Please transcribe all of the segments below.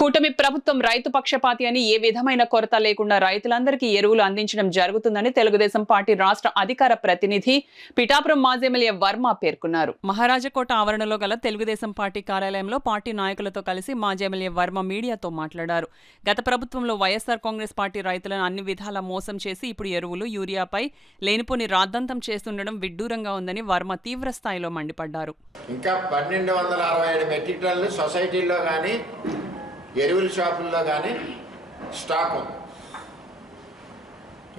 కూటమి ప్రభుత్వం రైతు పక్షపాతి అని ఏ విధమైన కొరత లేకుండా రైతులందరికీ ఎరువులు అందించడం జరుగుతుందని తెలుగుదేశం పార్టీ రాష్ట్ర అధికార ప్రతినిధి పిఠాపురం మాజీ ఎమ్మెల్యే వర్మ పేర్కొన్నారు. మహారాజకోట ఆవరణలో గల తెలుగుదేశం పార్టీ కార్యాలయంలో పార్టీ నాయకులతో కలిసి మాజీ ఎమ్మెల్యే వర్మ మీడియాతో మాట్లాడారు. గత ప్రభుత్వంలో వైఎస్ఆర్ కాంగ్రెస్ పార్టీ రైతులను అన్ని విధాలా మోసం చేసి ఇప్పుడు ఎరువులు, యూరియాపై లేనిపోని రాద్ధాంతం చేస్తుండడం విడ్డూరంగా ఉందని వర్మ తీవ్ర స్థాయిలో మండిపడ్డారు. ఇంకా 1267 మెట్రిక్ టన్నులు సొసైటీల్లో కానీ ఎరువుల షాపుల్లో కానీ స్టాక్ ఉంది.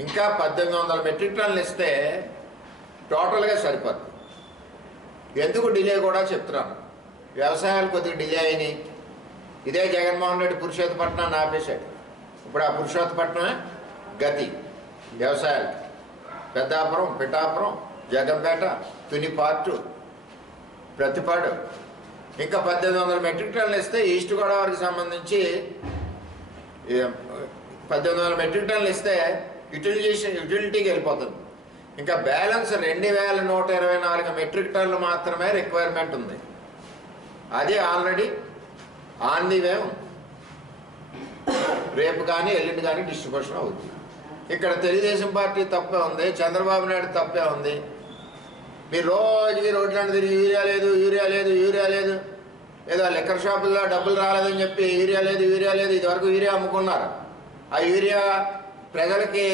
ఇంకా 1800 మెట్రిక్ టన్నులు ఇస్తే టోటల్గా సరిపోతుంది. ఎందుకు డిలే కూడా చెప్తున్నాను. వ్యవసాయాలు కొద్దిగా డిలే అయినాయి. ఇదే జగన్మోహన్ రెడ్డి పురుషోత్తపట్నాన్ని ఆపేశాడు. ఇప్పుడు ఆ పురుషోత్తపట్నమే గతి వ్యవసాయాలకి. పెద్దాపురం, పిఠాపురం, జగంపేట, తునిపార్టు, ప్రతిపాడు ఇంకా 1800 మెట్రిక్ టన్నులు ఇస్తే ఈస్ట్ గోదావరికి సంబంధించి 1800 మెట్రిక్ టన్నులు ఇస్తే యూటిలిటీకి వెళ్ళిపోతుంది. ఇంకా బ్యాలెన్స్ 2124 మెట్రిక్ టన్నులు మాత్రమే రిక్వైర్మెంట్ ఉంది. అది ఆల్రెడీ ఆన్ ది వే ఉంది. రేపు కానీ ఎల్లుండి కానీ డిస్ట్రిబ్యూషన్ అవుతుంది. ఇక్కడ తెలుగుదేశం పార్టీ తప్పే ఉంది, చంద్రబాబు నాయుడు తప్పే ఉంది. మీరు రోజుకి రోడ్లను తిరిగి యూరియా లేదు, యూరియా లేదు, యూరియా లేదు, ఏదో లిక్కర్ షాపుల్లో డబ్బులు రాలేదని చెప్పి యూరియా లేదు, యూరియా లేదు. ఇదివరకు యూరియా అమ్ముకున్నారు. ఆ యూరియా ప్రజలకి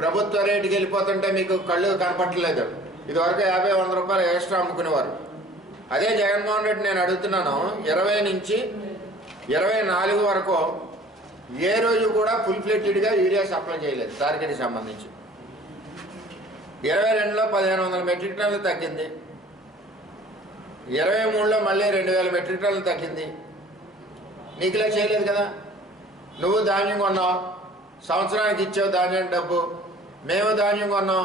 ప్రభుత్వ రేటుకి వెళ్ళిపోతుంటే మీకు కళ్ళు కనపట్టలేదు. ఇదివరకు 50-100 రూపాయలు ఎక్స్ట్రా అమ్ముకునేవారు. అదే జగన్మోహన్ రెడ్డి నేను అడుగుతున్నాను, 20 నుంచి 24 వరకు ఏ రోజు కూడా ఫుల్ ఫ్లెడ్జ్డ్గా యూరియా సప్లై చేయలేదు టార్గెట్కి సంబంధించి. 22లో 1500 మెట్రిక్ టన్నులు తగ్గింది. 23లో మళ్ళీ 2000 మెట్రిక్ టన్నులు తగ్గింది. నీకులా చేయలేదు కదా. నువ్వు ధాన్యం కొన్నావు, సంవత్సరానికి ఇచ్చావు ధాన్యం డబ్బు. మేము ధాన్యం కొన్నాం,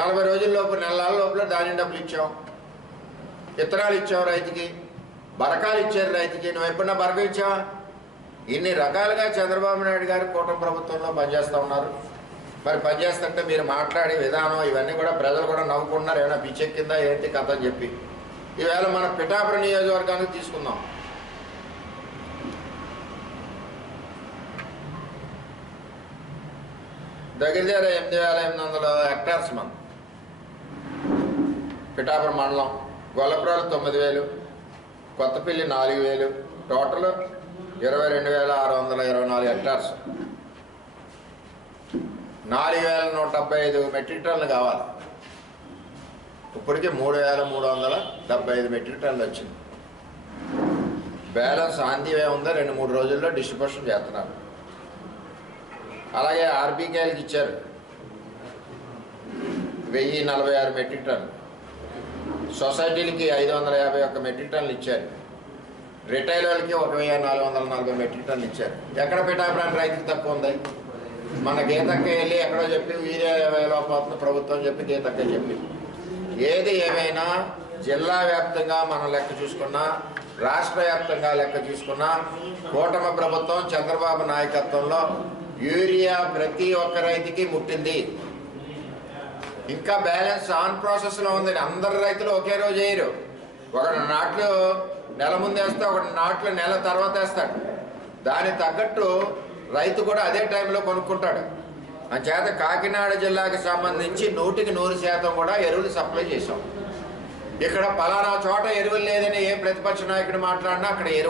40 రోజుల లోపు, నెలల లోపల ధాన్యం డబ్బులు ఇచ్చాం. విత్తనాలు ఇచ్చావు రైతుకి, బరకాలు ఇచ్చారు రైతుకి. నువ్వు ఎప్పుడన్నా బరక ఇచ్చావా? ఇన్ని రకాలుగా చంద్రబాబు నాయుడు గారు కూటమి ప్రభుత్వంలో పనిచేస్తూ ఉన్నారు. మరి పనిచేస్తుంటే మీరు మాట్లాడే విధానం ఇవన్నీ కూడా ప్రజలు కూడా నవ్వుకుంటున్నారు. ఏమైనా పిచ్చెక్కిందా ఏంటి కథ అని చెప్పి. ఈవేళ మన పిఠాపురం నియోజకవర్గానికి తీసుకుందాం. దగ్గర దగ్గర 8800 హెక్టార్స్ మన పిఠాపురం మండలం. గొల్లపురాలు 9000, కొత్తపల్లి 4000, టోటల్ 22,624 హెక్టార్స్. 4175 మెట్రిక్ టన్నులు కావాలి. ఇప్పటికే 3375 మెట్రిక్ టన్నులు వచ్చింది. బ్యాలెన్స్ ఆంధీవే ఉందా, 2-3 రోజుల్లో డిస్ట్రిబ్యూషన్ చేస్తున్నారు. అలాగే ఆర్బీకేలకు ఇచ్చారు 1046 మెట్రిక్ టన్నులు. సొసైటీలకి 551 మెట్రిక్ టన్నులు ఇచ్చారు. రిటైల్ వాళ్ళకి 1440 మెట్రిక్ టన్నులు ఇచ్చారు. ఎక్కడ పిఠాపురానికి రైతుకి తక్కువ ఉంది? మన గీతక్క వెళ్ళి ఎక్కడో చెప్పి వీరే వేలపోతుంది ప్రభుత్వం చెప్పి గీతక్క చెప్పి. ఏది ఏమైనా జిల్లా వ్యాప్తంగా మనం లెక్క చూసుకున్నా, రాష్ట్ర వ్యాప్తంగా లెక్క చూసుకున్నా, కూటమి ప్రభుత్వం చంద్రబాబు నాయకత్వంలో యూరియా ప్రతి ఒక్క రైతుకి ముట్టింది. ఇంకా బ్యాలెన్స్ ఆన్ ప్రాసెస్లో ఉంది. అందరు రైతులు ఒకే రోజు వేయరు. ఒకటి నాట్లు నెల ముందు వేస్తే, ఒకటి నాట్లు నెల తర్వాత వేస్తాడు. దానికి తగ్గట్టు రైతు కూడా అదే టైంలో కొనుక్కుంటాడు. అంచేత కాకినాడ జిల్లాకి సంబంధించి 100% కూడా ఎరువులు సప్లై చేసాం. ఇక్కడ పలానా చోట ఎరువులు లేదని ఏ ప్రతిపక్ష నాయకుడు మాట్లాడినా అక్కడ ఎరువు